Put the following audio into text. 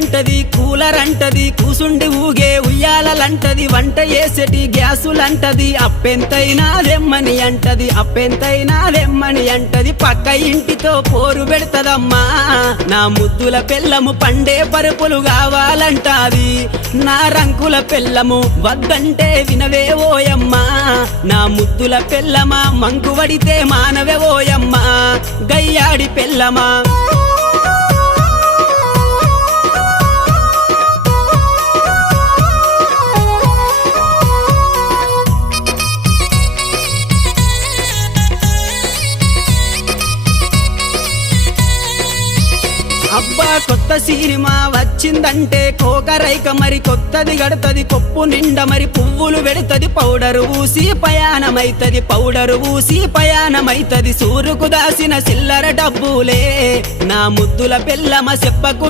అంటది, కూలర్ అంటది, కూసుండి ఊగే ఉయ్యాలంటది, వంట చేసేటి గ్యాసులంటది, అప్పెంతైనా దెమ్మని అంటది, అప్పెంతైనా దెమ్మని అంటది, పక్క ఇంటితో పోరు పెడతదమ్మా. నా ముద్దుల పెళ్ళము పండే పరుపులు కావాలంటాది, నా రంకుల పెళ్ళము వద్దంటే వినవే ఓయమ్మా. నా ముద్దుల పెళ్ళమా మంకు వడితే మానవే ఓయమ్మా, గయ్యాడి పెళ్ళమా. అబ్బా కొత్త సినిమా వచ్చిందంటే కోకరైక మరి కొత్తది గడుతది, కొప్పు నిండా మరి పువ్వులు పెడుతది, పౌడరు ఊసి పయానమైతది, పౌడరు ఊసి పయానమైతది, సూరుకు దాసిన చిల్లర డబ్బులే నా ముద్దుల పెళ్ళమ చెప్పకు